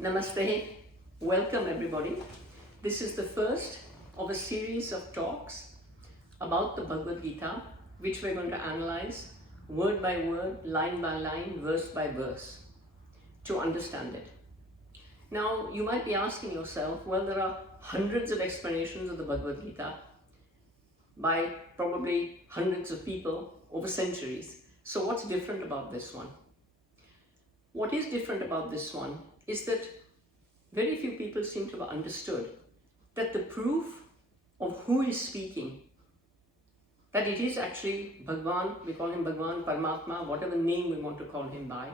Namaste, welcome everybody. This is the first of a series of talks about the Bhagavad Gita, which we're going to analyze word by word, line by line, verse by verse to understand it. Now, you might be asking yourself, well, there are hundreds of explanations of the Bhagavad Gita by probably hundreds of people over centuries. So what's different about this one? What is different about this one is that very few people seem to have understood that the proof of who is speaking, that it is actually Bhagwan, we call him Bhagwan, Paramatma, whatever name we want to call him by,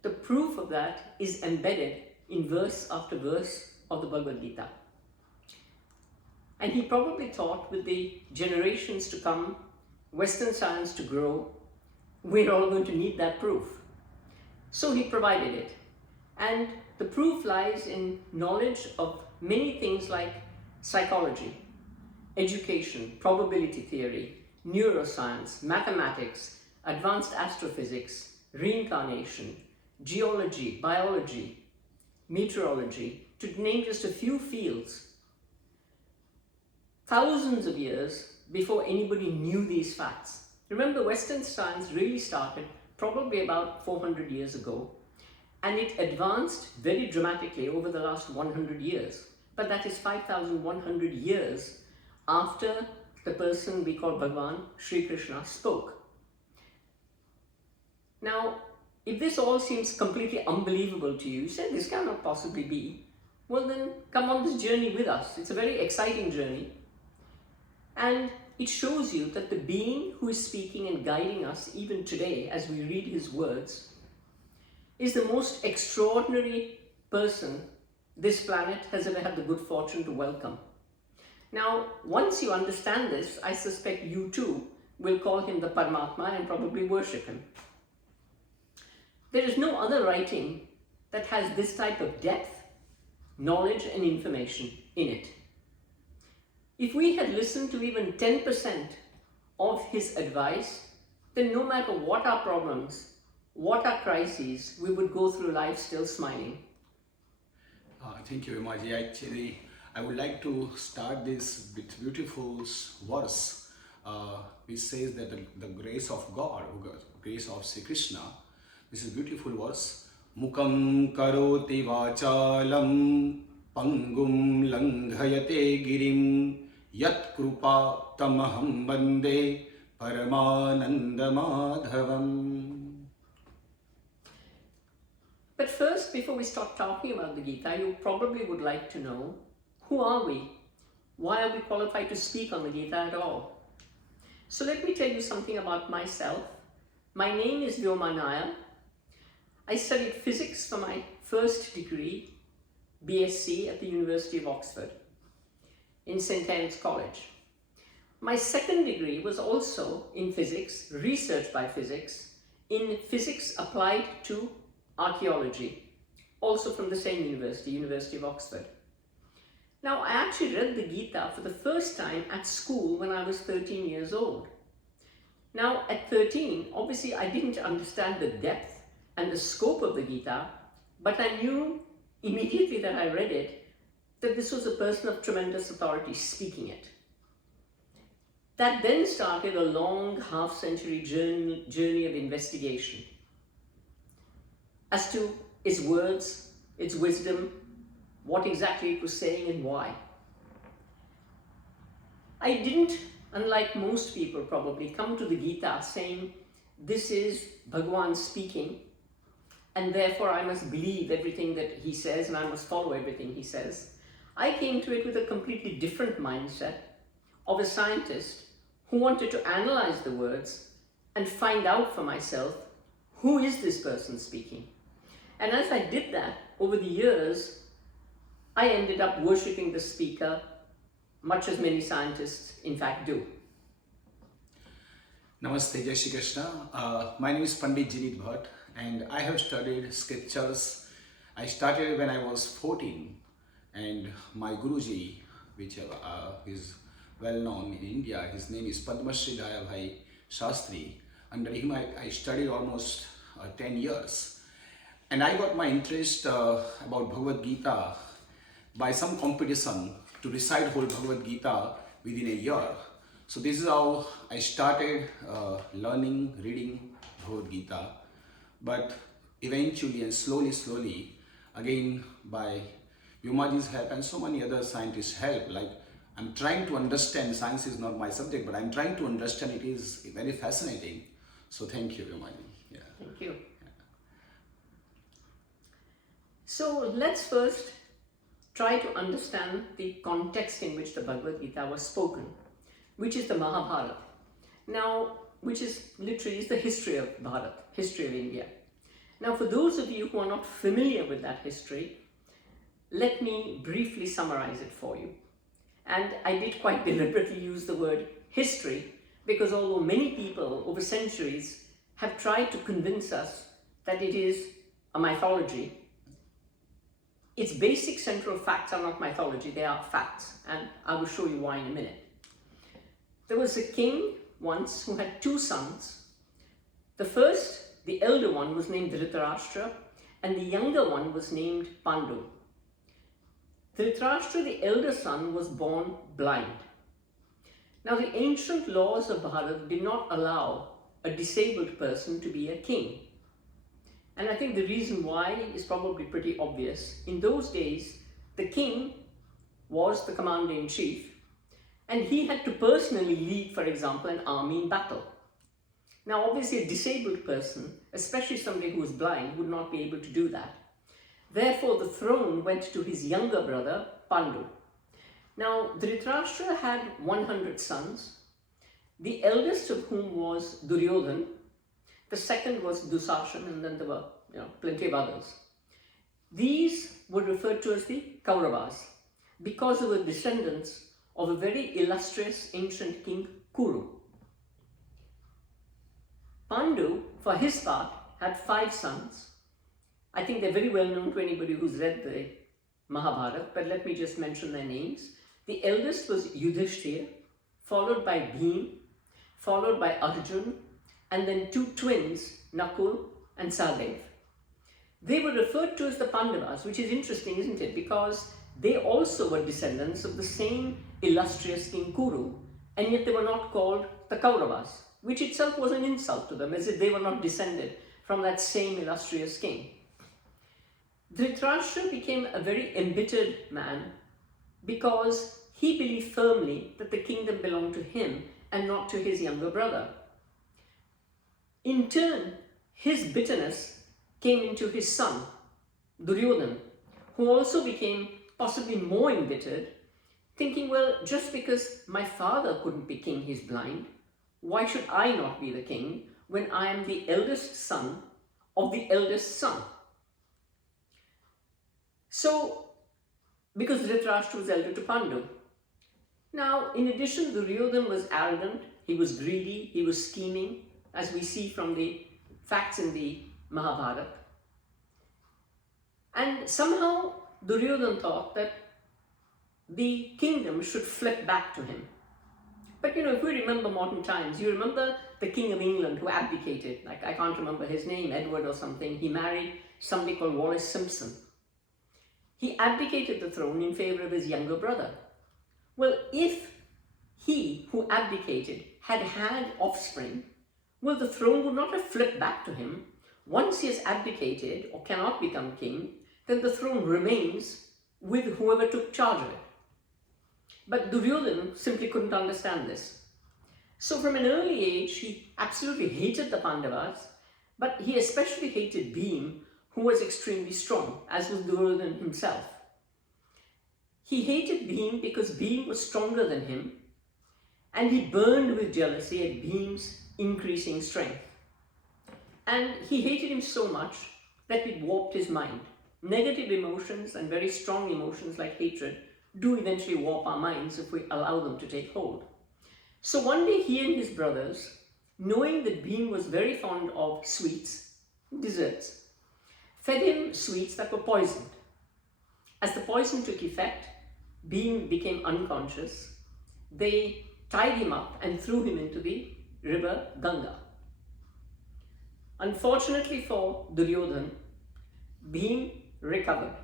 the proof of that is embedded in verse after verse of the Bhagavad Gita. And he probably thought with the generations to come, Western science to grow, we're all going to need that proof. So he provided it. And the proof lies in knowledge of many things like psychology, education, probability theory, neuroscience, mathematics, advanced astrophysics, reincarnation, geology, biology, meteorology, to name just a few fields. Thousands of years before anybody knew these facts. Remember, Western science really started probably about 400 years ago, and it advanced very dramatically over the last 100 years. But that is 5,100 years after the person we call Bhagwan, Sri Krishna, spoke. Now, if this all seems completely unbelievable to you, you say this cannot possibly be, well then come on this journey with us. It's a very exciting journey. And it shows you that the being who is speaking and guiding us even today as we read his words is the most extraordinary person this planet has ever had the good fortune to welcome. Now, once you understand this, I suspect you too will call him the Paramatma and probably worship him. There is no other writing that has this type of depth, knowledge and information in it. If we had listened to even 10% of his advice, then no matter what our problems, what our crises, we would go through life still smiling. Thank you, Vimaji. Actually, I would like to start this with beautiful verse which says that the grace of God, grace of Sri Krishna, this is beautiful verse. Mukam karoti vachalam pangum langhayate girim yat krupa tamaham bande paramananda madhavam. But first, before we start talking about the Gita, you probably would like to know, who are we? Why are we qualified to speak on the Gita at all? So let me tell you something about myself. My name is Vyomanaya. I studied physics for my first degree, BSc, at the University of Oxford, in St. Anne's College. My second degree was also in physics, research by physics, in physics applied to archaeology, also from the same university, University of Oxford. Now, I actually read the Gita for the first time at school when I was 13 years old. Now, at 13, obviously I didn't understand the depth and the scope of the Gita, but I knew immediately that I read it that this was a person of tremendous authority speaking it. That then started a long half-century journey of investigation as to its words, its wisdom, what exactly it was saying and why. I didn't, unlike most people probably, come to the Gita saying, this is Bhagwan speaking, and therefore I must believe everything that he says and I must follow everything he says. I came to it with a completely different mindset of a scientist who wanted to analyze the words and find out for myself, who is this person speaking? And as I did that, over the years, I ended up worshipping the speaker, much as many scientists in fact do. Namaste, Jai Shri Krishna. My name is Pandit Jinit Bhatt, and I have studied scriptures. I started when I was 14, and my Guruji, which is well known in India, his name is Padma Shri Dayabhai Shastri. Under him I studied almost 10 years. And I got my interest about Bhagavad Gita by some competition to recite whole Bhagavad Gita within a year. So this is how I started learning, reading Bhagavad Gita. But eventually and slowly, again by Vyumaji's help and so many other scientists' help, like I'm trying to understand, science is not my subject, but I'm trying to understand, it is very fascinating. So thank you, Vyumaji. Yeah. Thank you. So let's first try to understand the context in which the Bhagavad Gita was spoken, which is the Mahabharata. Now, which is literally is the history of Bharat, history of India. Now, for those of you who are not familiar with that history, let me briefly summarize it for you. And I did quite deliberately use the word history because although many people over centuries have tried to convince us that it is a mythology, its basic central facts are not mythology, they are facts, and I will show you why in a minute. There was a king once who had two sons. The first, the elder one, was named Dhritarashtra, and the younger one was named Pandu. Dhritarashtra, the elder son, was born blind. Now, the ancient laws of Bharat did not allow a disabled person to be a king. And I think the reason why is probably pretty obvious. In those days, the king was the commander-in-chief, and he had to personally lead, for example, an army in battle. Now, obviously, a disabled person, especially somebody who was blind, would not be able to do that. Therefore, the throne went to his younger brother, Pandu. Now, Dhritarashtra had 100 sons, the eldest of whom was Duryodhan. The second was Dusashan, and then there were plenty of others. These were referred to as the Kauravas because they were descendants of a very illustrious ancient king, Kuru. Pandu, for his part, had 5 sons. I think they're very well known to anybody who's read the Mahabharata, but let me just mention their names. The eldest was Yudhishthir, followed by Bhim, followed by Arjun, and then 2 twins, Nakul and Sahadev. They were referred to as the Pandavas, which is interesting, isn't it? Because they also were descendants of the same illustrious king Kuru, and yet they were not called the Kauravas, which itself was an insult to them, as if they were not descended from that same illustrious king. Dhritarashtra became a very embittered man because he believed firmly that the kingdom belonged to him and not to his younger brother. In turn, his bitterness came into his son, Duryodhan, who also became possibly more embittered, thinking, well, just because my father couldn't be king, he's blind, why should I not be the king when I am the eldest son of the eldest son? So, because Dhritarashtra was elder to Pandu. Now, in addition, Duryodhan was arrogant, he was greedy, he was scheming, as we see from the facts in the Mahabharata. And somehow Duryodhan thought that the kingdom should flip back to him. But if we remember modern times, you remember the King of England who abdicated, like I can't remember his name, Edward or something. He married somebody called Wallace Simpson. He abdicated the throne in favor of his younger brother. Well, if he who abdicated had had offspring, well, the throne would not have flipped back to him. Once he has abdicated or cannot become king, then the throne remains with whoever took charge of it. But Duryodhan simply couldn't understand this. So from an early age, he absolutely hated the Pandavas, but he especially hated Bhim, who was extremely strong, as was Duryodhan himself. He hated Bhim because Bhim was stronger than him, and he burned with jealousy at Bhim's increasing strength. And he hated him so much that it warped his mind. Negative emotions and very strong emotions like hatred do eventually warp our minds if we allow them to take hold. So one day he and his brothers, knowing that Bhim was very fond of sweets, desserts, fed him sweets that were poisoned. As the poison took effect, Bhim became unconscious. They tied him up and threw him into the river Ganga. Unfortunately for Duryodhan, Bhim recovered.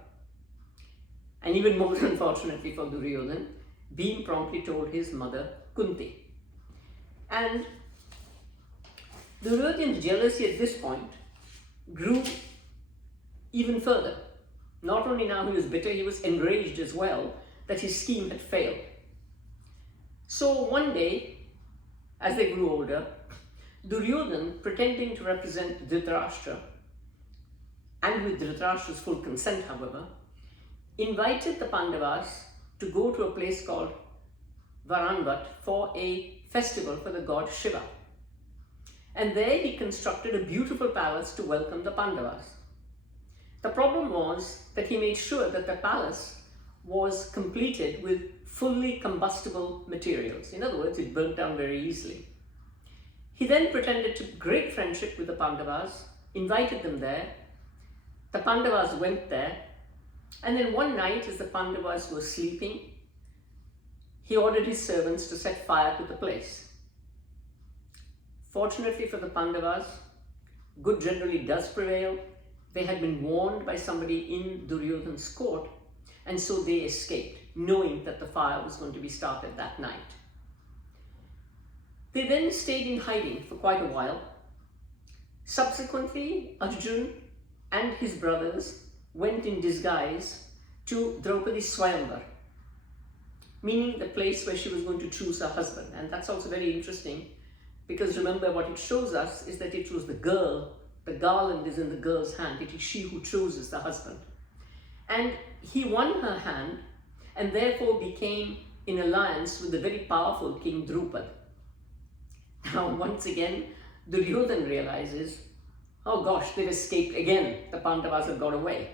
And even more unfortunately for Duryodhan, Bhim promptly told his mother Kunti. And Duryodhan's jealousy at this point grew even further. Not only now he was bitter, he was enraged as well that his scheme had failed. So one day, as they grew older, Duryodhan, pretending to represent Dhritarashtra, and with Dhritarashtra's full consent, however, invited the Pandavas to go to a place called Varanvat for a festival for the god Shiva. And there he constructed a beautiful palace to welcome the Pandavas. The problem was that he made sure that the palace was completed with fully combustible materials. In other words, it burnt down very easily. He then pretended to great friendship with the Pandavas, invited them there. The Pandavas went there, and then one night, as the Pandavas were sleeping, he ordered his servants to set fire to the place. Fortunately for the Pandavas, good generally does prevail. They had been warned by somebody in Duryodhan's court, and so they escaped, knowing that the fire was going to be started that night. They then stayed in hiding for quite a while. Subsequently, Arjun and his brothers went in disguise to Draupadi's Swayamvar, meaning the place where she was going to choose her husband. And that's also very interesting, because remember, what it shows us is that it was the girl, the garland is in the girl's hand, it is she who chooses the husband. And he won her hand and therefore became in alliance with the very powerful King Drupad. Now, once again, Duryodhan realizes, oh gosh, they've escaped again. The Pandavas have got away.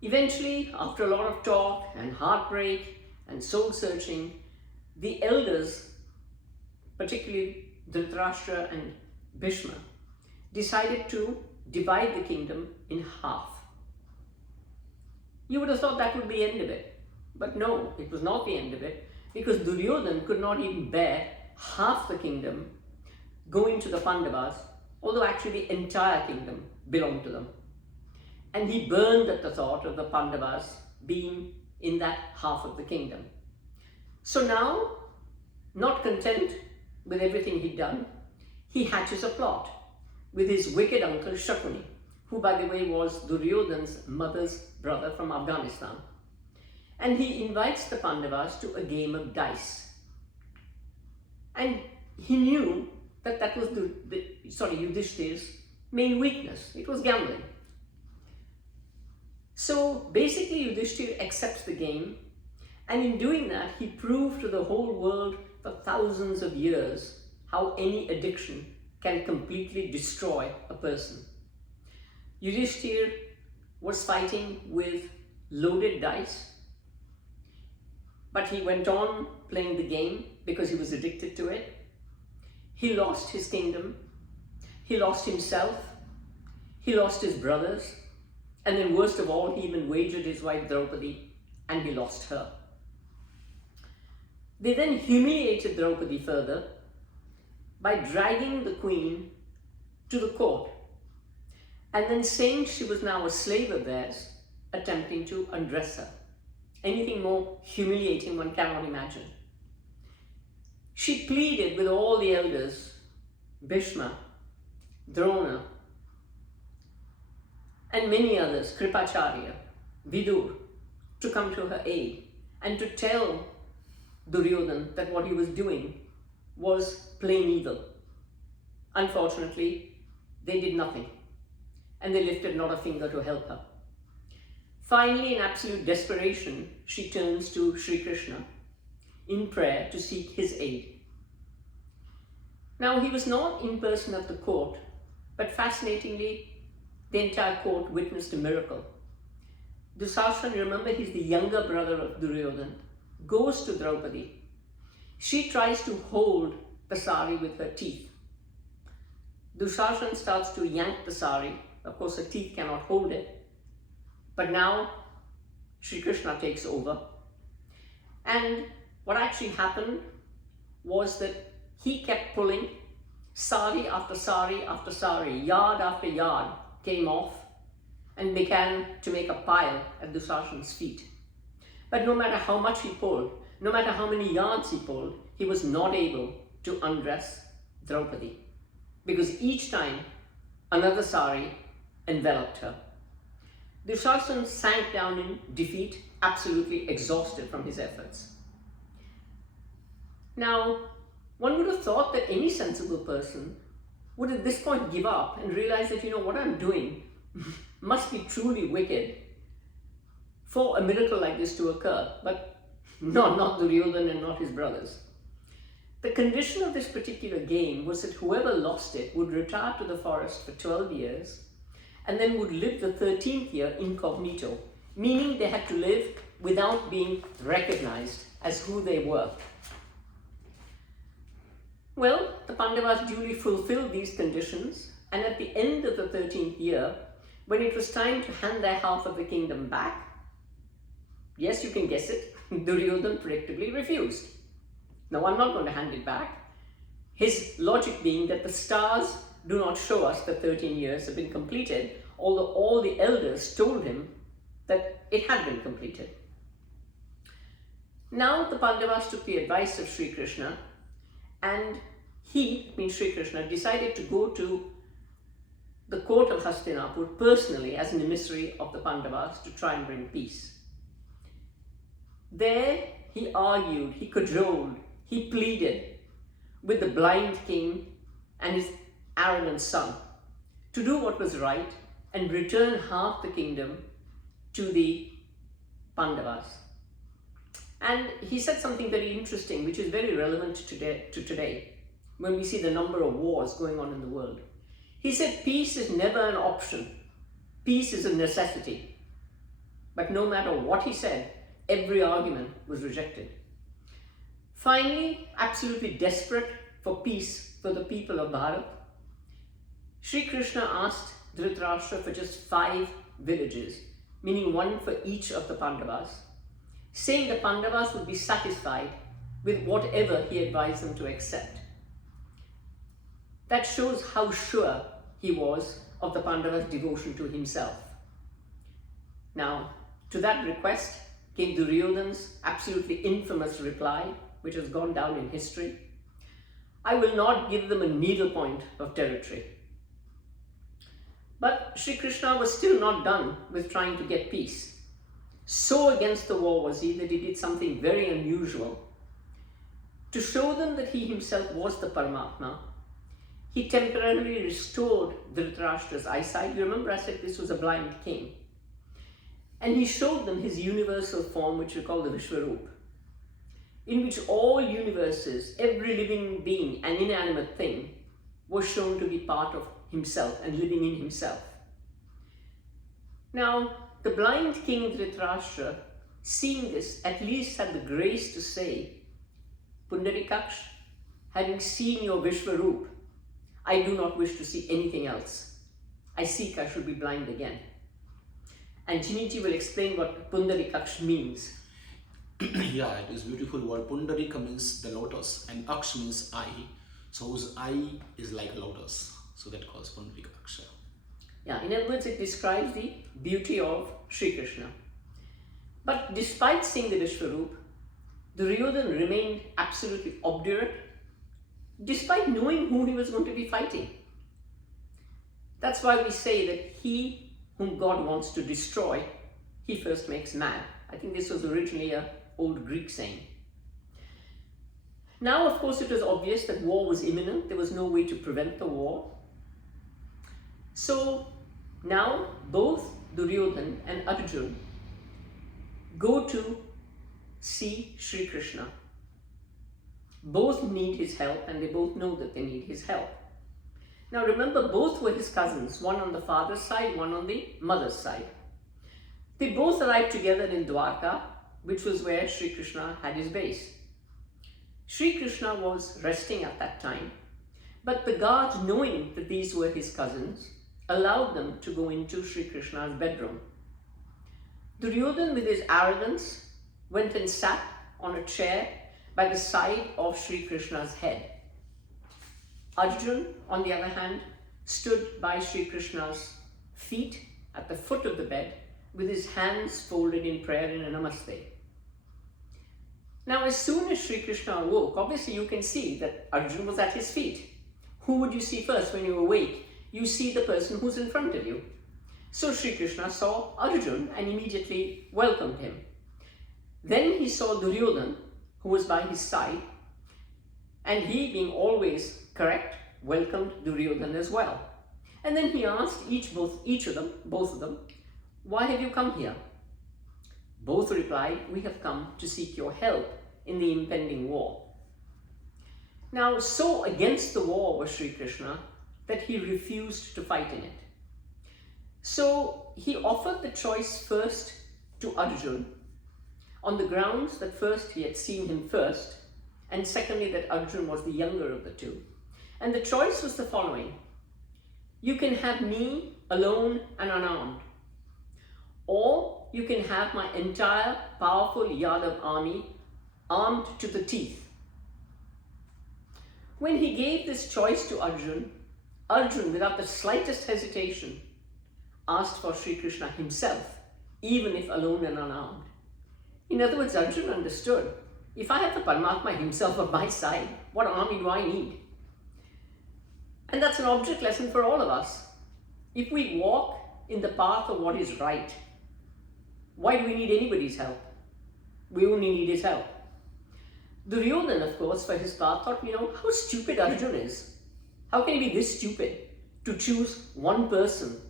Eventually, after a lot of talk and heartbreak and soul searching, the elders, particularly Dhritarashtra and Bhishma, decided to divide the kingdom in half. You would have thought that would be the end of it. But no, it was not the end of it, because Duryodhan could not even bear half the kingdom going to the Pandavas, although actually the entire kingdom belonged to them. And he burned at the thought of the Pandavas being in that half of the kingdom. So now, not content with everything he'd done, he hatches a plot with his wicked uncle Shakuni, who, by the way, was Duryodhan's mother's brother from Afghanistan. And he invites the Pandavas to a game of dice. And he knew that that was Yudhishthir's main weakness. It was gambling. So basically Yudhishthir accepts the game, and in doing that he proved to the whole world for thousands of years how any addiction can completely destroy a person. Yudhishthir was fighting with loaded dice, but he went on playing the game because he was addicted to it. He lost his kingdom, he lost himself, he lost his brothers, and then worst of all, he even wagered his wife Draupadi, and he lost her. They then humiliated Draupadi further by dragging the queen to the court, and then saying she was now a slave of theirs, attempting to undress her. Anything more humiliating one cannot imagine. She pleaded with all the elders, Bhishma, Drona, and many others, Kripacharya, Vidur, to come to her aid and to tell Duryodhan that what he was doing was plain evil. Unfortunately, they did nothing, and they lifted not a finger to help her. Finally, in absolute desperation, she turns to Sri Krishna in prayer to seek his aid. Now, he was not in person at the court, but fascinatingly, the entire court witnessed a miracle. Dusashan, remember, he's the younger brother of Duryodhan, goes to Draupadi. She tries to hold the sari with her teeth. Dusashan starts to yank the sari. Of course, her teeth cannot hold it. But now, Sri Krishna takes over. And what actually happened was that he kept pulling. Sari after sari after sari, yard after yard came off. and began to make a pile at Dushasan's feet. But no matter how much he pulled, no matter how many yards he pulled, he was not able to undress Draupadi, because each time another sari enveloped her. Dushasan sank down in defeat, absolutely exhausted from his efforts. Now, one would have thought that any sensible person would at this point give up and realize that, what I'm doing must be truly wicked for a miracle like this to occur. But not Duryodhana and not his brothers. The condition of this particular game was that whoever lost it would retire to the forest for 12 years and then would live the 13th year incognito, meaning they had to live without being recognized as who they were. Well, the Pandavas duly fulfilled these conditions, and at the end of the 13th year, when it was time to hand their half of the kingdom back, yes, you can guess it, Duryodhana predictably refused. No, I'm not going to hand it back. His logic being that the stars do not show us that 13 years have been completed, although all the elders told him that it had been completed. Now the Pandavas took the advice of Sri Krishna, and he, means Sri Krishna, decided to go to the court of Hastinapur personally as an emissary of the Pandavas to try and bring peace. There he argued, he cajoled, he pleaded with the blind king and his arrogant son to do what was right and return half the kingdom to the Pandavas. And he said something very interesting, which is very relevant to today, when we see the number of wars going on in the world. He said peace is never an option. Peace is a necessity. But no matter what he said, every argument was rejected. Finally, absolutely desperate for peace for the people of Bharat, Sri Krishna asked Dhritarashtra for just 5 villages, meaning one for each of the Pandavas, saying the Pandavas would be satisfied with whatever he advised them to accept. That shows how sure he was of the Pandavas' devotion to himself. Now, to that request came Duryodhana's absolutely infamous reply, which has gone down in history: I will not give them a needlepoint of territory. But Sri Krishna was still not done with trying to get peace. So against the war was he that he did something very unusual. To show them that he himself was the Paramatma, he temporarily restored Dhritarashtra's eyesight. You remember I said this was a blind king. And he showed them his universal form, which we call the Vishwarup, in which all universes, every living being and inanimate thing, was shown to be part of himself and living in himself. Now, the blind king Dhritarashtra, seeing this, at least had the grace to say, Pundarikaksh, having seen your Vishwarup, I do not wish to see anything else. I seek I should be blind again. And Chiniji will explain what Pundarikaksh means. Yeah, it is beautiful word. Pundarika means the lotus and Aksh means eye. So his eye is like a lotus. So that calls Pundarikaksha. Yeah, in other words, it describes the beauty of Sri Krishna. But despite seeing the Vishwarup, Duryodhana remained absolutely obdurate, despite knowing who he was going to be fighting. That's why we say that he whom God wants to destroy, he first makes mad. I think this was originally an old Greek saying. Now, of course, it was obvious that war was imminent. There was no way to prevent the war. So now both Duryodhana and Arjuna go to see Sri Krishna. Both need his help, and they both know that they need his help. Now remember, both were his cousins, one on the father's side, one on the mother's side. They both arrived together in Dwarka, which was where Sri Krishna had his base. Sri Krishna was resting at that time, but the guards, knowing that these were his cousins, allowed them to go into Sri Krishna's bedroom. Duryodhana, with his arrogance, went and sat on a chair by the side of Sri Krishna's head. Arjuna, on the other hand, stood by Sri Krishna's feet at the foot of the bed with his hands folded in prayer in a namaste. Now, as soon as Sri Krishna awoke, obviously you can see that Arjun was at his feet. Who would you see first when you awake? You see the person who's in front of you. So Sri Krishna saw Arjun and immediately welcomed him. Then he saw Duryodhana, who was by his side, and he, being always correct, welcomed Duryodhana as well. And then he asked both of them, "Why have you come here?" Both replied, "We have come to seek your help in the impending war." Now, so against the war was Sri Krishna that he refused to fight in it. So he offered the choice first to Arjun on the grounds that first he had seen him first, and secondly that Arjun was the younger of the two. And the choice was the following: you can have me alone and unarmed, or you can have my entire powerful Yadav army armed to the teeth. When he gave this choice to Arjun, Arjun, without the slightest hesitation, asked for Sri Krishna himself, even if alone and unarmed. In other words, Arjun understood, if I have the Paramatma himself on my side, what army do I need? And that's an object lesson for all of us. If we walk in the path of what is right, why do we need anybody's help? We only need his help. Duryodhana, of course, for his part, thought, how stupid Arjun is. How can he be this stupid to choose one person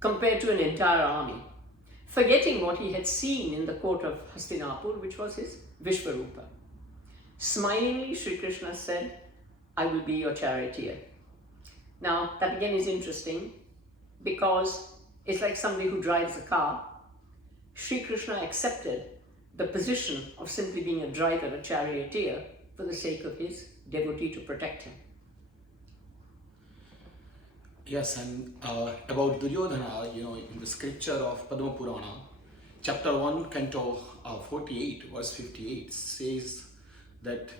compared to an entire army? Forgetting what he had seen in the court of Hastinapur, which was his Vishvarupa. Smilingly, Sri Krishna said, "I will be your charioteer." Now, that again is interesting because it's like somebody who drives a car. Sri Krishna accepted the position of simply being a driver, a charioteer, for the sake of his devotee to protect him. Yes, and about Duryodhana, in the scripture of Padma Purana, chapter 1, canto 48, verse 58, says that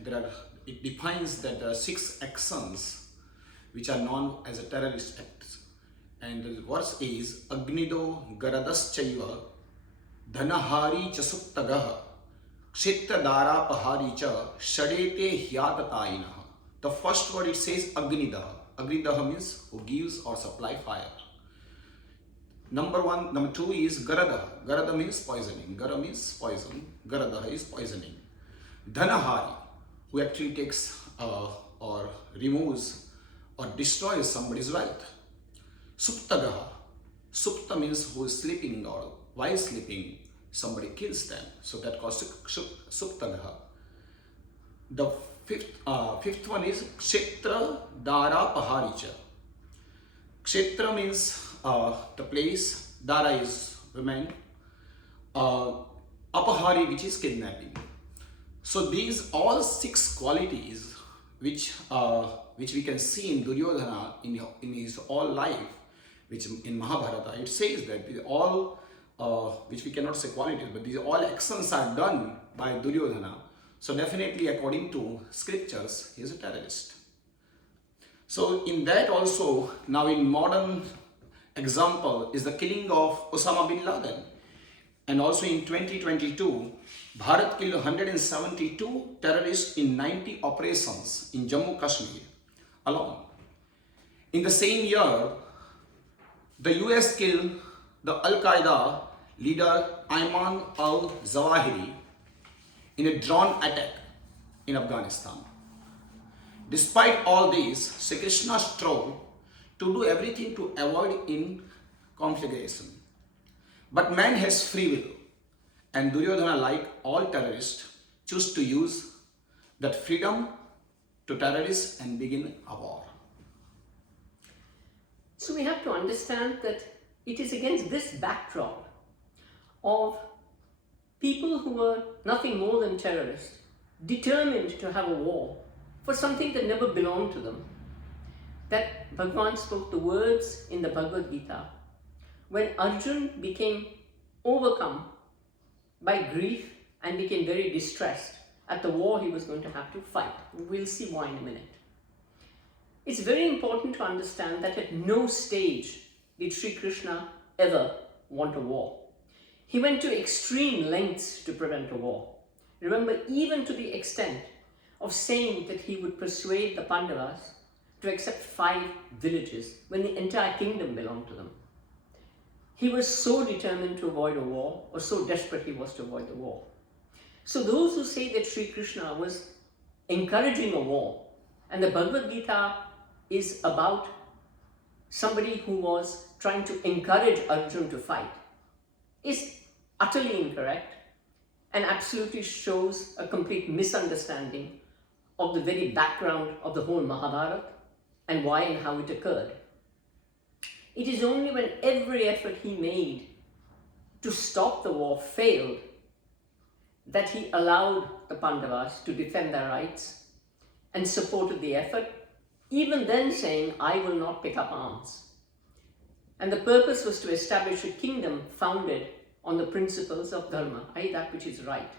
it defines that there are 6 actions which are known as a terrorist acts. And the verse is, Agnido Garadaschaiva Dhanahari Chasuktagaha Kshetra Dara Pahari Cha Shadete Hyatatainaha. The first word it says Agnidaha. Agnidaha means who gives or supply fire. Number 2 is Garadaha. Garada means poisoning. Gara means poison. Garadaha is poisoning. Dhanahari, who actually takes or removes or destroys somebody's wealth. Suptagaha. Supta means who is sleeping, or while sleeping somebody kills them. So that calls Suptagaha. The fifth one is Kshetra Dara Paharicha. Kshetra means the place, Dara is women, Apahari, which is kidnapping. So these all 6 qualities which we can see in Duryodhana in his whole life, which in Mahabharata it says that all which we cannot say qualities, but these all actions are done by Duryodhana. So definitely, according to scriptures, he is a terrorist. So in that also, now in modern example is the killing of Osama bin Laden. And also in 2022, Bharat killed 172 terrorists in 90 operations in Jammu Kashmir alone. In the same year, the US killed the Al-Qaeda leader Ayman al-Zawahiri in a drone attack in Afghanistan. Despite all this, Sri Krishna strove to do everything to avoid in conflagration. But man has free will, and Duryodhana, like all terrorists, choose to use that freedom to terrorists and begin a war. So we have to understand that it is against this backdrop of people who were nothing more than terrorists, determined to have a war for something that never belonged to them, that Bhagavan spoke the words in the BhagavadGita. When Arjun became overcome by grief and became very distressed at the war he was going to have to fight. We'll see why in a minute. It's very important to understand that at no stage did Sri Krishna ever want a war. He went to extreme lengths to prevent a war. Remember, even to the extent of saying that he would persuade the Pandavas to accept 5 villages when the entire kingdom belonged to them. He was so determined to avoid a war, or so desperate he was to avoid the war. So those who say that Sri Krishna was encouraging a war, and the Bhagavad Gita is about somebody who was trying to encourage Arjuna to fight, is utterly incorrect and absolutely shows a complete misunderstanding of the very background of the whole Mahabharata and why and how it occurred. It is only when every effort he made to stop the war failed that he allowed the Pandavas to defend their rights and supported the effort, even then saying, I will not pick up arms. And the purpose was to establish a kingdom founded on the principles of dharma, i.e. that which is right.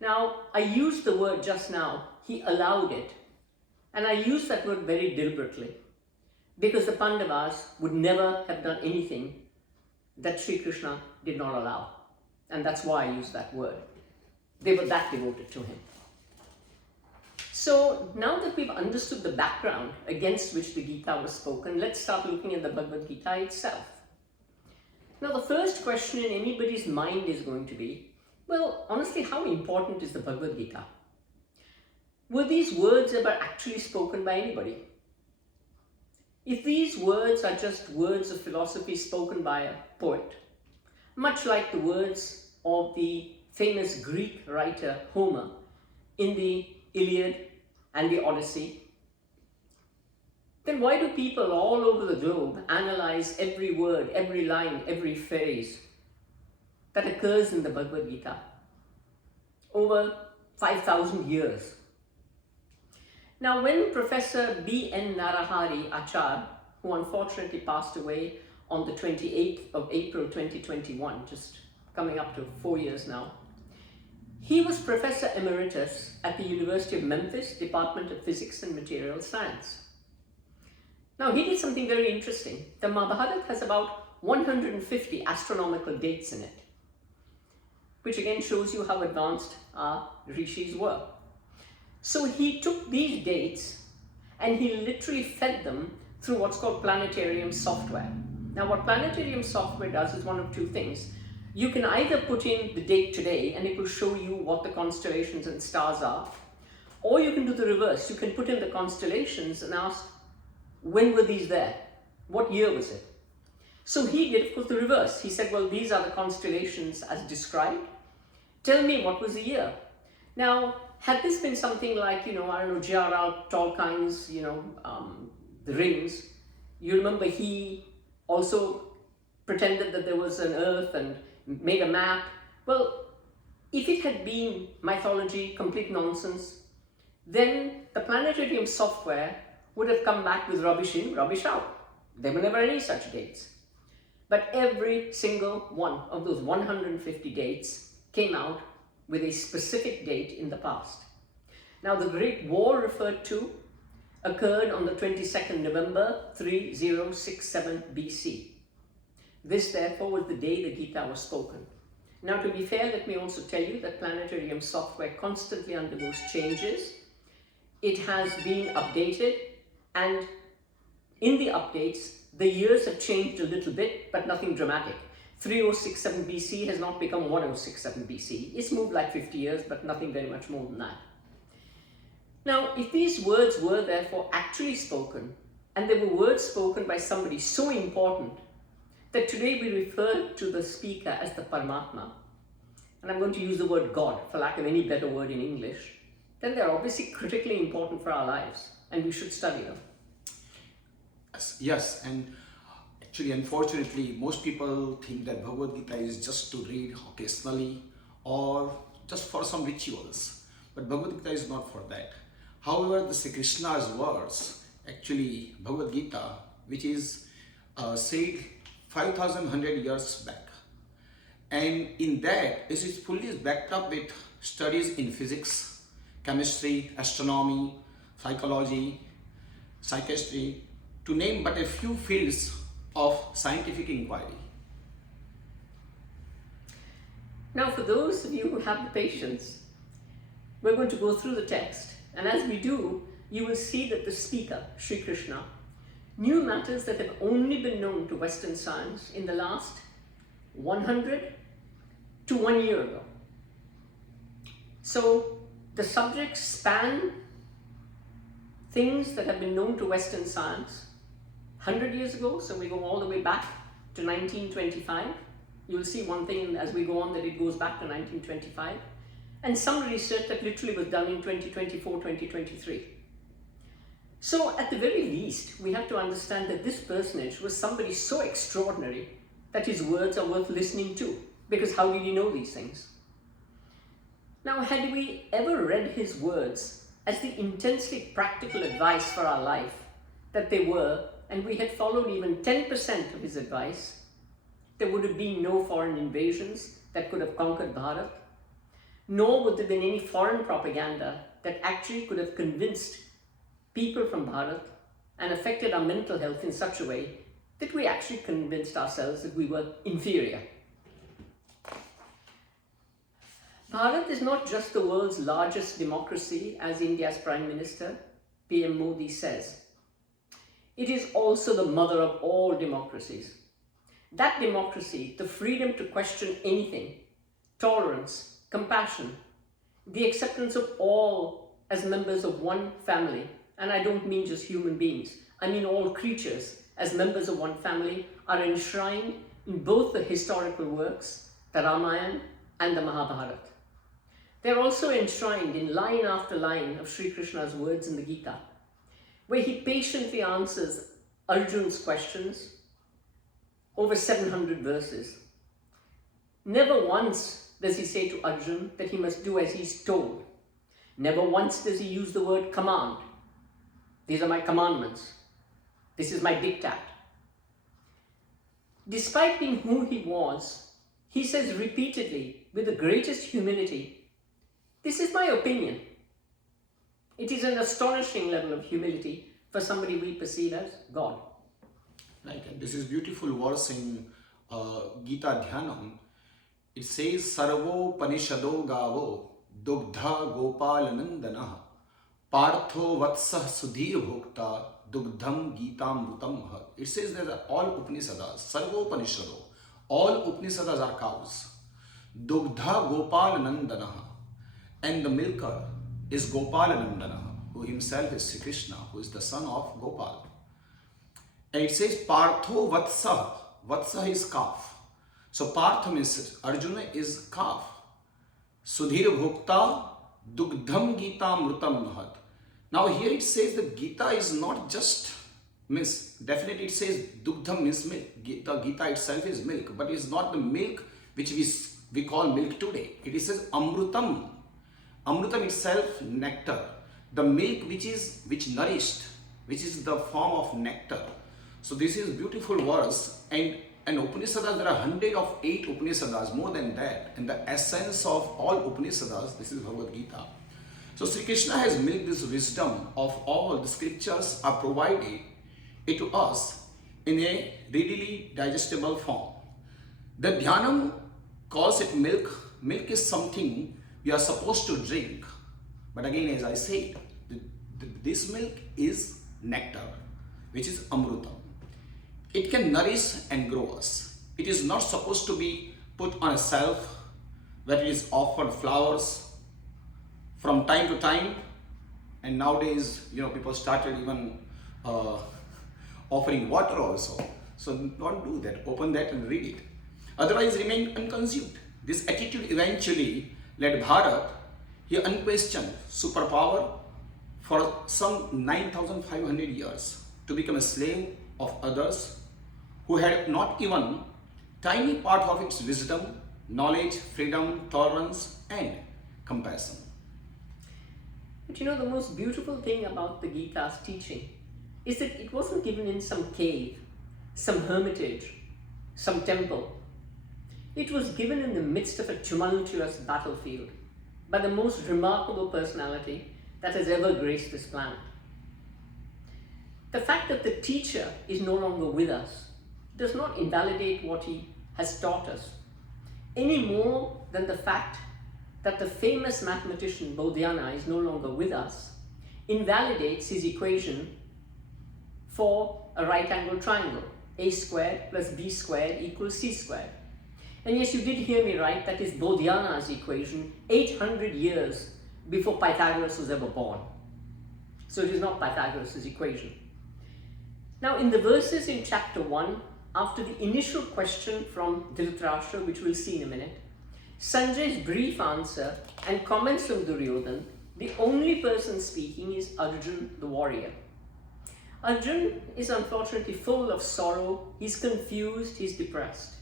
Now, I used the word just now, he allowed it, and I used that word very deliberately, because the Pandavas would never have done anything that Sri Krishna did not allow. And that's why I used that word. They were that devoted to him. So now that we've understood the background against which the Gita was spoken, let's start looking at the Bhagavad Gita itself. Now the first question in anybody's mind is going to be, well, honestly, how important is the Bhagavad Gita? Were these words ever actually spoken by anybody? If these words are just words of philosophy spoken by a poet, much like the words of the famous Greek writer Homer in the Iliad and the Odyssey, then why do people all over the globe analyze every word, every line, every phrase that occurs in the Bhagavad Gita over 5,000 years? Now, when Professor B.N. Narahari Achar, who unfortunately passed away on the 28th of April 2021, just coming up to 4 years now, he was Professor Emeritus at the University of Memphis, Department of Physics and Material Science. Now, he did something very interesting. The Mahabharata has about 150 astronomical dates in it, which again shows you how advanced our rishis were. So he took these dates and he literally fed them through what's called planetarium software. Now, what planetarium software does is one of two things. You can either put in the date today and it will show you what the constellations and stars are, or you can do the reverse. You can put in the constellations and ask, when were these there? What year was it? So he did, of course, the reverse. He said, well, these are the constellations as described. Tell me what was the year. Now, had this been something like, J.R.R. Tolkien's, The Rings, you remember he also pretended that there was an earth and made a map. Well, if it had been mythology, complete nonsense, then the planetarium software would have come back with rubbish in, rubbish out. There were never any such dates. But every single one of those 150 dates came out with a specific date in the past. Now, the Great War referred to occurred on the 22nd November 3067 BC. This, therefore, was the day the Gita was spoken. Now, to be fair, let me also tell you that planetarium software constantly undergoes changes. It has been updated, and in the updates, the years have changed a little bit, but nothing dramatic. 3067 BC has not become 1067 BC. It's moved like 50 years, but nothing very much more than that. Now, if these words were therefore actually spoken, and they were words spoken by somebody so important that today we refer to the speaker as the Paramatma, and I'm going to use the word God for lack of any better word in English, then they're obviously critically important for our lives, and we should study them. Yes, and actually, unfortunately, most people think that Bhagavad Gita is just to read occasionally or just for some rituals. But Bhagavad Gita is not for that. However, the Sri Krishna's words, actually Bhagavad Gita, which is said 5,100 years back, and in that it is fully backed up with studies in physics, chemistry, astronomy, psychology, psychiatry, to name but a few fields of scientific inquiry. Now, for those of you who have the patience, we're going to go through the text, and as we do, you will see that the speaker, Sri Krishna, knew matters that have only been known to Western science in the last 100 to 1 year ago. So the subjects span things that have been known to Western science 100 years ago, so we go all the way back to 1925. You will see one thing as we go on that it goes back to 1925, and some research that literally was done in 2024, 2023. So at the very least, we have to understand that this personage was somebody so extraordinary that his words are worth listening to, because how did he know these things? Now, had we ever read his words as the intensely practical advice for our life that they were, and we had followed even 10% of his advice, there would have been no foreign invasions that could have conquered Bharat, nor would there have been any foreign propaganda that actually could have convinced people from Bharat and affected our mental health in such a way that we actually convinced ourselves that we were inferior. Bharat is not just the world's largest democracy, as India's Prime Minister, PM Modi, says. It is also the mother of all democracies. That democracy, the freedom to question anything, tolerance, compassion, the acceptance of all as members of one family, and I don't mean just human beings, I mean all creatures as members of one family, are enshrined in both the historical works, the Ramayana and the Mahabharata. They're also enshrined in line after line of Sri Krishna's words in the Gita, where he patiently answers Arjun's questions over 700 verses. Never once does he say to Arjun that he must do as he's told. Never once does he use the word command. These are my commandments. This is my diktat. Despite being who he was, he says repeatedly, with the greatest humility, this is my opinion. It is an astonishing level of humility for somebody we perceive as God. Right, and this is beautiful verse in Gita Dhyanam. It says, Sarvo Panishado Gavo Dugdha Gopalanandana Partho Vatsah Sudhir Bhokta Dugdham Gitam Mrutam Mahat. It says that all Upanishads, Sarvo Panishado, all Upanishads are cows. Dugdha Gopalanandana, and the milker is Gopalanandana, who himself is Sri Krishna, who is the son of Gopal. And it says Partho Vatsah. Vatsah is calf. So Partha means Arjuna is calf. Sudhir Bhokta Dugdham Gita Mrutam Mahat. Now here it says that Gita is not just, means definitely it says Dugdham means milk. Gita itself is milk, but it is not the milk which we call milk today. It says Amrutam. Amrutam itself nectar. The milk which nourished, which is the form of nectar. So this is beautiful verse, and Upanishads, there are 108 Upanishads, more than that, and the essence of all Upanishads, this is Bhagavad Gita. So Sri Krishna has made this wisdom of all the scriptures are provided it to us in a readily digestible form. The Dhyanam calls it milk. Milk is something we are supposed to drink, but again, as I said, this milk is nectar, which is Amrutam. It can nourish and grow us. It is not supposed to be put on a shelf where it is offered flowers from time to time. And nowadays, people started even offering water also. So don't do that. Open that and read it. Otherwise, remain unconsumed. This attitude eventually led Bharat, he unquestioned superpower for some 9,500 years to become a slave of others who had not even tiny part of its wisdom, knowledge, freedom, tolerance, and compassion. But the most beautiful thing about the Gita's teaching is that it wasn't given in some cave, some hermitage, some temple. It was given in the midst of a tumultuous battlefield by the most remarkable personality that has ever graced this planet. The fact that the teacher is no longer with us does not invalidate what he has taught us. any more than the fact that the famous mathematician Bodhyana is no longer with us invalidates his equation for a right-angled triangle, a squared plus b squared equals c squared. And yes, you did hear me right, that is Bodhyana's equation 800 years before Pythagoras was ever born. So it is not Pythagoras' equation. Now in the verses in chapter 1, after the initial question from Dhritarashtra, which we'll see in a minute, Sanjay's brief answer and comments from Duryodhana, the only person speaking is Arjun the warrior. Arjun is unfortunately full of sorrow, he's confused, he's depressed.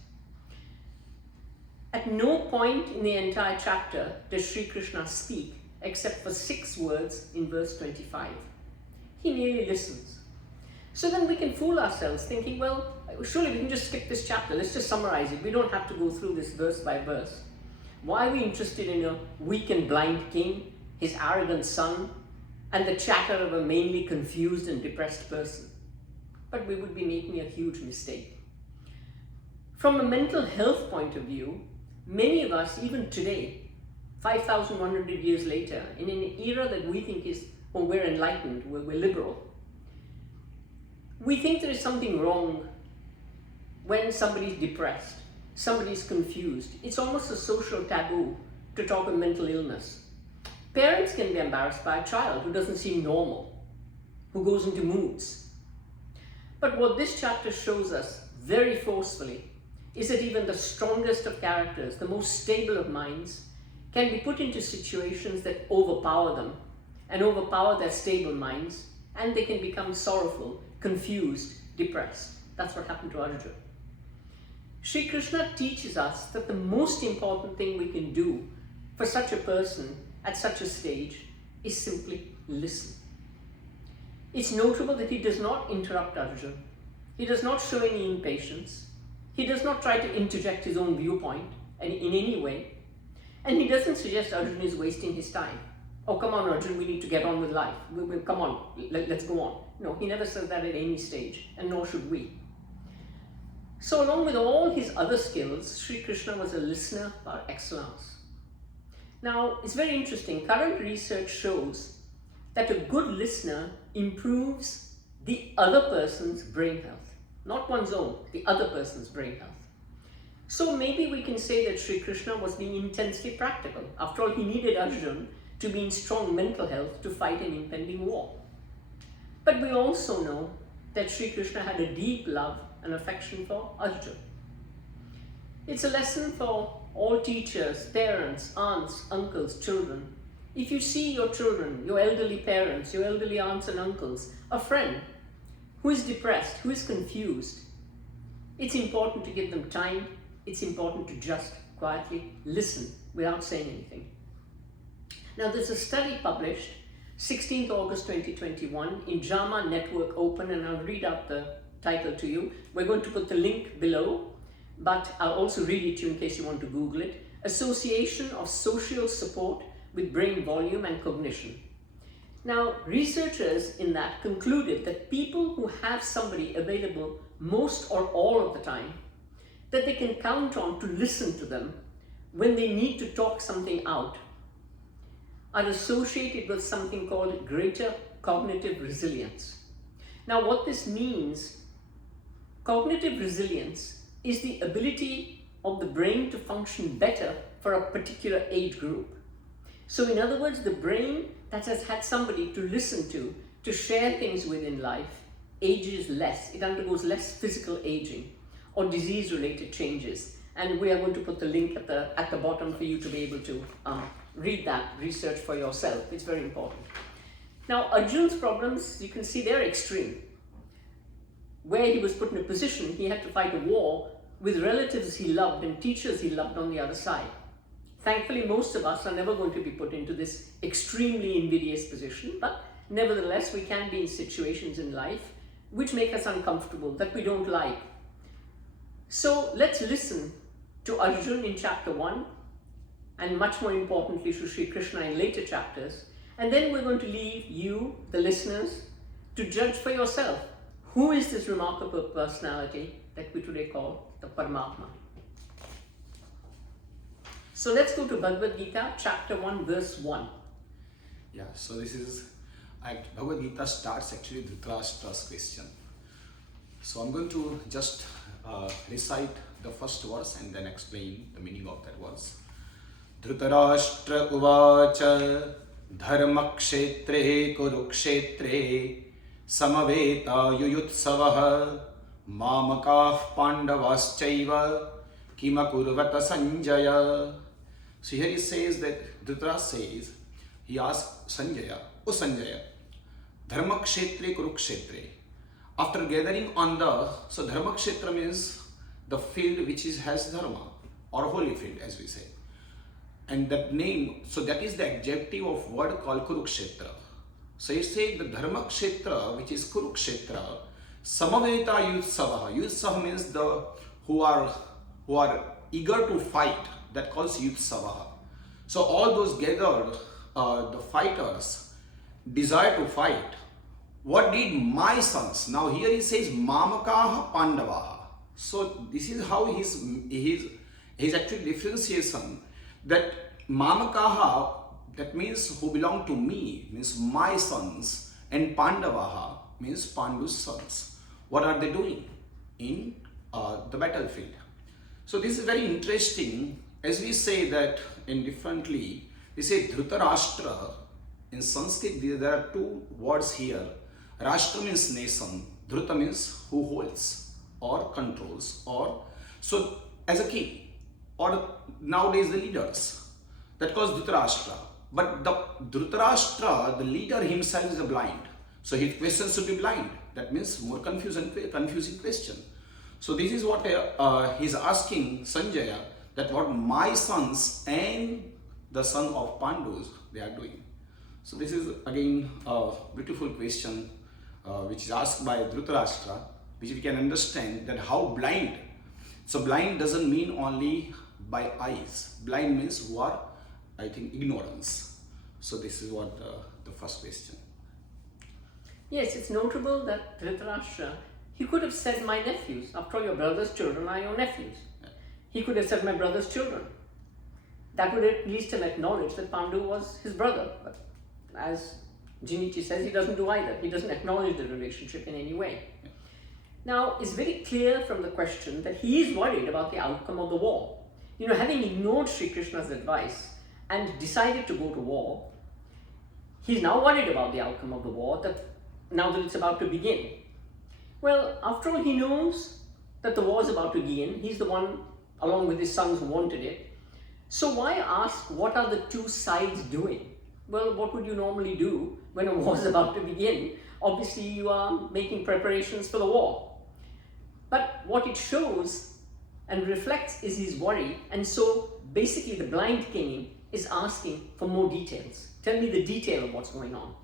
At no point in the entire chapter does Sri Krishna speak except for 6 words in verse 25. He merely listens. So then we can fool ourselves thinking, well, surely we can just skip this chapter, let's just summarize it. We don't have to go through this verse by verse. Why are we interested in a weak and blind king, his arrogant son, and the chatter of a mainly confused and depressed person? But we would be making a huge mistake. From a mental health point of view, many of us, even today, 5,100 years later, in an era that we think is, well, we're enlightened, we're liberal, we think there is something wrong when somebody's depressed, somebody's confused. It's almost a social taboo to talk of mental illness. Parents can be embarrassed by a child who doesn't seem normal, who goes into moods. But what this chapter shows us very forcefully is that even the strongest of characters, the most stable of minds, can be put into situations that overpower them and overpower their stable minds, and they can become sorrowful, confused, depressed. That's what happened to Arjuna. Sri Krishna teaches us that the most important thing we can do for such a person at such a stage is simply listen. It's notable that he does not interrupt Arjuna. He does not show any impatience. He does not try to interject his own viewpoint in any way. And he doesn't suggest Arjuna is wasting his time. Oh, come on, Arjuna, we need to get on with life. Come on, let's go on. No, he never says that at any stage, and nor should we. So along with all his other skills, Sri Krishna was a listener par excellence. Now, it's very interesting. Current research shows that a good listener improves the other person's brain health. Not one's own, the other person's brain health. So maybe we can say that Sri Krishna was being intensely practical. After all, he needed Arjuna to be in strong mental health to fight an impending war. But we also know that Sri Krishna had a deep love and affection for Arjuna. It's a lesson for all teachers, parents, aunts, uncles, children. If you see your children, your elderly parents, your elderly aunts and uncles, a friend who is depressed, who is confused, it's important to give them time. It's important to just quietly listen without saying anything. Now, there's a study published 16th August 2021 in JAMA Network Open, and I'll read out the title to you. We're going to put the link below, but I'll also read it to you in case you want to Google it. Association of Social Support with Brain Volume and Cognition. Now, researchers in that concluded that people who have somebody available most or all of the time, that they can count on to listen to them when they need to talk something out, are associated with something called greater cognitive resilience. Now, what this means, cognitive resilience is the ability of the brain to function better for a particular age group. So in other words, the brain that has had somebody to listen to share things with in life, ages less. It undergoes less physical aging or disease-related changes. And we are going to put the link at the bottom for you to be able to read that research for yourself. It's very important. Now, Arjuna's problems, you can see they're extreme. Where he was put in a position, he had to fight a war with relatives he loved and teachers he loved on the other side. Thankfully, most of us are never going to be put into this extremely invidious position, but nevertheless, we can be in situations in life which make us uncomfortable, that we don't like. So let's listen to Arjuna in chapter 1, and much more importantly to Sri Krishna in later chapters. And then we're going to leave you, the listeners, to judge for yourself. Who is this remarkable personality that we today call the Paramatma? So let's go to Bhagavad Gita, chapter 1, verse 1. Yeah, so this is, Bhagavad Gita starts actually Dhritarashtra's question. So I'm going to just recite the first verse and then explain the meaning of that verse. Dhritarashtra uvacha dharmakshetre kurukshetre samaveta yuyutsavah mamakah pandavaschaiva kimakurvata sanjaya. So here he says that Dhritarashtra says, he asked Sanjaya, O Sanjaya, dharmakshetre kurukshetre. After gathering on so dharmakshetra means the field which has dharma or holy field as we say. And that name, so that is the adjective of word called Kurukshetra. So he said the dharmakshetra which is Kurukshetra, samaveta yutsavaha. Yutsavaha means the who are eager to fight, that calls yutsavaha. So all those gathered, the fighters desire to fight. What did my sons? Now here he says mamakaha pandavaha. So this is how his actual differentiation, that mamakaha, that means who belong to me, means my sons, and pandavaha means Pandu's sons. What are they doing in the battlefield? So this is very interesting. As we say that in differently, we say Dhritarashtra. In Sanskrit there are two words here. Rashtra means nation, Dhruta means who holds or controls, or so as a king, or nowadays the leaders. That calls Dhritarashtra. But the Dhritarashtra, the leader himself is a blind. So his questions should be blind. That means more confusing question. So this is what he's asking Sanjaya, that what my sons and the son of Pandus they are doing. So this is again a beautiful question which is asked by Dhritarashtra, which we can understand that how blind. So blind doesn't mean only by eyes. Blind means who are, I think, ignorance. So this is what the first question. Yes, it's notable that Dhritarashtra, he could have said my nephews. After all, your brother's children are your nephews. Yeah. He could have said my brother's children. That would at least have acknowledged that Pandu was his brother. But as Jinichi says, he doesn't do either. He doesn't acknowledge the relationship in any way. Yeah. Now, it's very clear from the question that he is worried about the outcome of the war. You know, having ignored Sri Krishna's advice and decided to go to war, he's now worried about the outcome of the war, that now that it's about to begin. Well, after all, he knows that the war is about to begin. He's the one, along with his sons, who wanted it. So why ask what are the two sides doing? Well, what would you normally do when a war is about to begin? Obviously, you are making preparations for the war. But what it shows and reflects is his worry. And so basically the blind king is asking for more details. Tell me the detail of what's going on.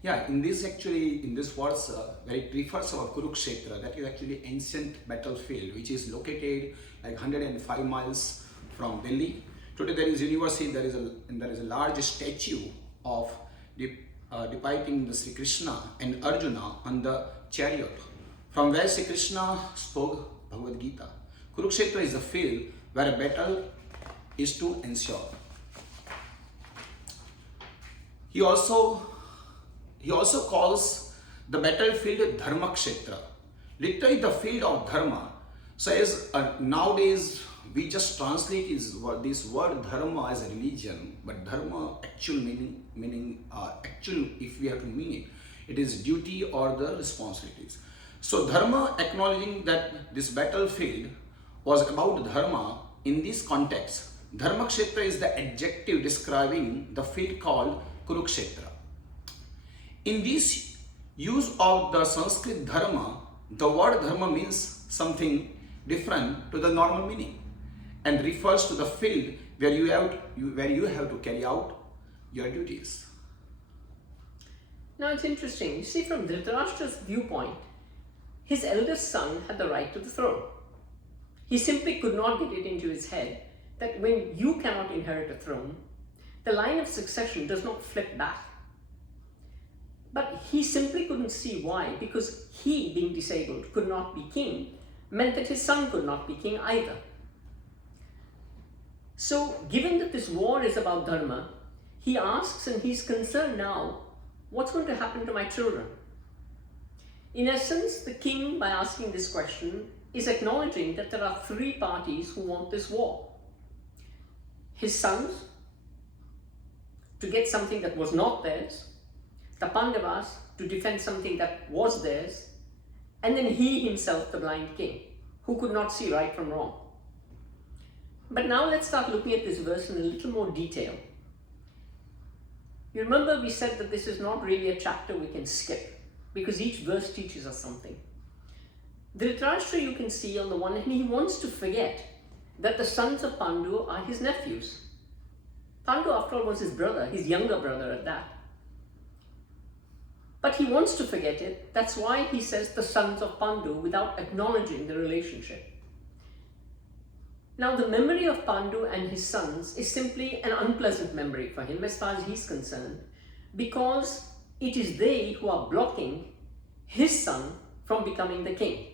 Yeah, in this verse, where it refers to Kurukshetra, that is actually ancient battlefield, which is located like 105 miles from Delhi. Today there is university, there is a large statue of depicting the Sri Krishna and Arjuna on the chariot, from where Sri Krishna spoke Bhagavad Gita. Kurukshetra is a field where a battle is to ensure. He also calls the battlefield Dharmakshetra, literally the field of Dharma. So as nowadays we just translate this word Dharma as a religion, but Dharma actual meaning if we have to mean it is duty or the responsibilities. So Dharma, acknowledging that this battlefield was about Dharma in this context, Dharmakshetra is the adjective describing the field called Kurukshetra. In this use of the Sanskrit dharma, the word dharma means something different to the normal meaning and refers to the field where you have to carry out your duties. Now it's interesting. You see, from Dhritarashtra's viewpoint, his eldest son had the right to the throne. He simply could not get it into his head that when you cannot inherit a throne, the line of succession does not flip back. But he simply couldn't see why, because he, being disabled, could not be king, meant that his son could not be king either. So given that this war is about dharma, he asks and he's concerned now, what's going to happen to my children? In essence, the king, by asking this question, is acknowledging that there are three parties who want this war. His sons, to get something that was not theirs, the Pandavas, to defend something that was theirs, and then he himself, the blind king, who could not see right from wrong. But now let's start looking at this verse in a little more detail. You remember we said that this is not really a chapter we can skip, because each verse teaches us something. Dhritarashtra, you can see on the one hand, he wants to forget that the sons of Pandu are his nephews. Pandu, after all, was his brother, his younger brother at that. But he wants to forget it. That's why he says the sons of Pandu without acknowledging the relationship. Now, the memory of Pandu and his sons is simply an unpleasant memory for him as far as he's concerned, because it is they who are blocking his son from becoming the king.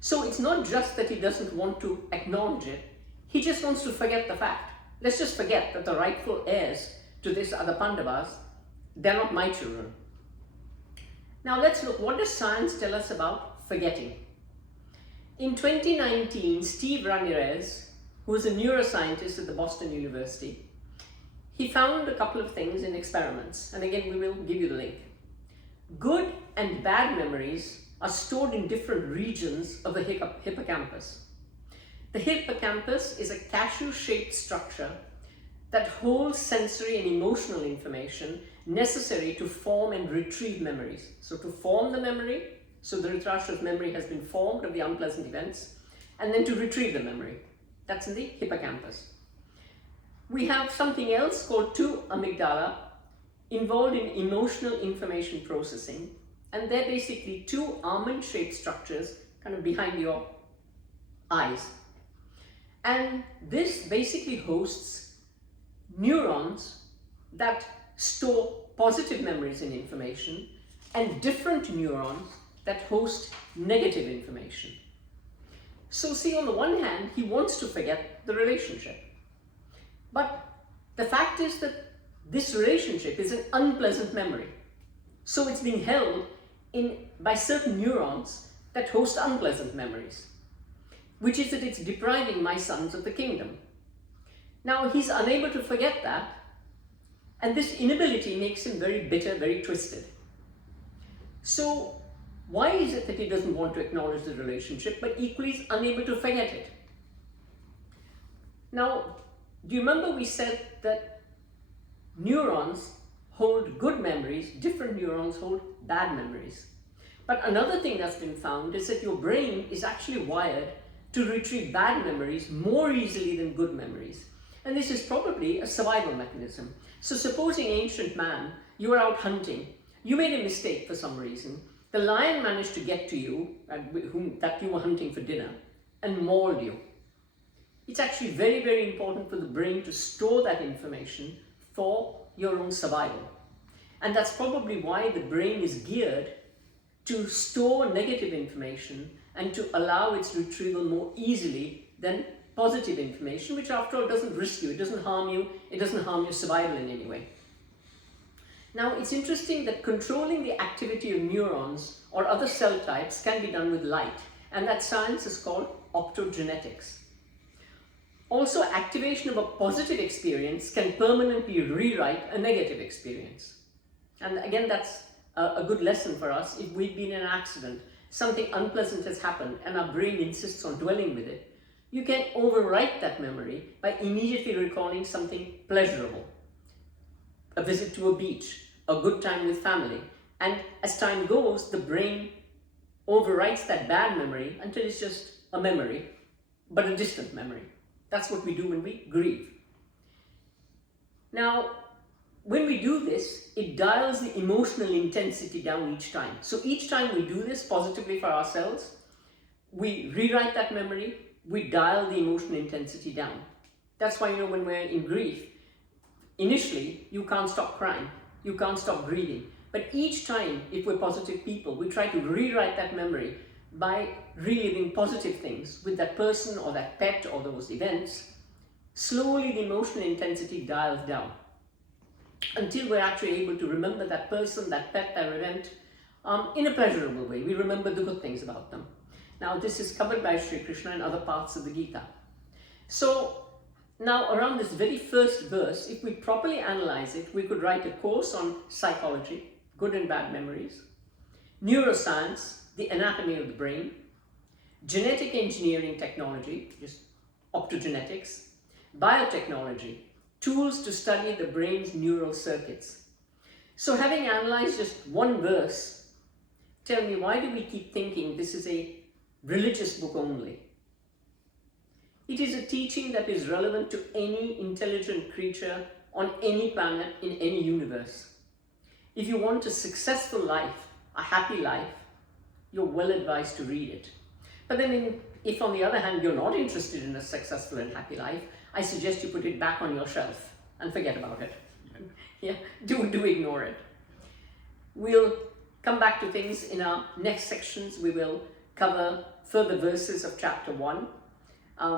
So it's not just that he doesn't want to acknowledge it, he just wants to forget the fact. Let's just forget that the rightful heirs to this are the Pandavas. They're not my children. Now let's look, what does science tell us about forgetting? In 2019, Steve Ramirez, who is a neuroscientist at the Boston University, he found a couple of things in experiments, and again we will give you the link. Good and bad memories are stored in different regions of the hippocampus. The hippocampus is a cashew-shaped structure that holds sensory and emotional information necessary to form and retrieve memories. So to form the memory, so the Dhritarashtra's memory has been formed of the unpleasant events, and then to retrieve the memory. That's in the hippocampus. We have something else called 2 amygdala involved in emotional information processing, and they're basically 2 almond-shaped structures kind of behind your eyes. And this basically hosts neurons that store positive memories and information, and different neurons that host negative information. So see, on the one hand, he wants to forget the relationship. But the fact is that this relationship is an unpleasant memory. So it's being held by certain neurons that host unpleasant memories, which is that it's depriving my sons of the kingdom. Now he's unable to forget that, and this inability makes him very bitter, very twisted. So why is it that he doesn't want to acknowledge the relationship, but equally is unable to forget it? Now, do you remember we said that neurons hold good memories, different neurons hold bad memories. But another thing that's been found is that your brain is actually wired to retrieve bad memories more easily than good memories. And this is probably a survival mechanism. So supposing ancient man, you were out hunting, you made a mistake for some reason, the lion managed to get to you, that you were hunting for dinner, and mauled you. It's actually very, very important for the brain to store that information for your own survival. And that's probably why the brain is geared to store negative information and to allow its retrieval more easily than positive information, which after all doesn't risk you, it doesn't harm you, it doesn't harm your survival in any way. Now it's interesting that controlling the activity of neurons or other cell types can be done with light, and that science is called optogenetics. Also, activation of a positive experience can permanently rewrite a negative experience. And again, that's a good lesson for us. If we've been in an accident, something unpleasant has happened and our brain insists on dwelling with it, you can overwrite that memory by immediately recalling something pleasurable. A visit to a beach, a good time with family. And as time goes, the brain overwrites that bad memory until it's just a memory, but a distant memory. That's what we do when we grieve. Now, when we do this, it dials the emotional intensity down each time. So each time we do this positively for ourselves, we rewrite that memory, we dial the emotional intensity down. That's why, when we're in grief, initially, you can't stop crying, you can't stop grieving. But each time, if we're positive people, we try to rewrite that memory by reliving positive things with that person or that pet or those events. slowly the emotional intensity dials down until we're actually able to remember that person, that pet, that event in a pleasurable way. We remember the good things about them. Now, this is covered by Sri Krishna in other parts of the Gita. So, now around this very first verse, if we properly analyze it, we could write a course on psychology, good and bad memories, neuroscience, the anatomy of the brain, genetic engineering technology, just optogenetics, biotechnology, tools to study the brain's neural circuits. So having analyzed just one verse, tell me, why do we keep thinking this is a religious book only? It is a teaching that is relevant to any intelligent creature on any planet in any universe. If you want a successful life, a happy life, you're well advised to read it. But then if on the other hand you're not interested in a successful and happy life, I suggest you put it back on your shelf and forget about it. Yeah, do ignore it. We'll come back to things in our next sections. We will cover further verses of chapter 1.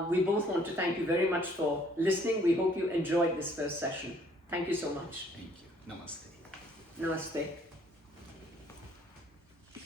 We both want to thank you very much for listening. We hope you enjoyed this first session. Thank you so much. Thank you. Namaste. Namaste.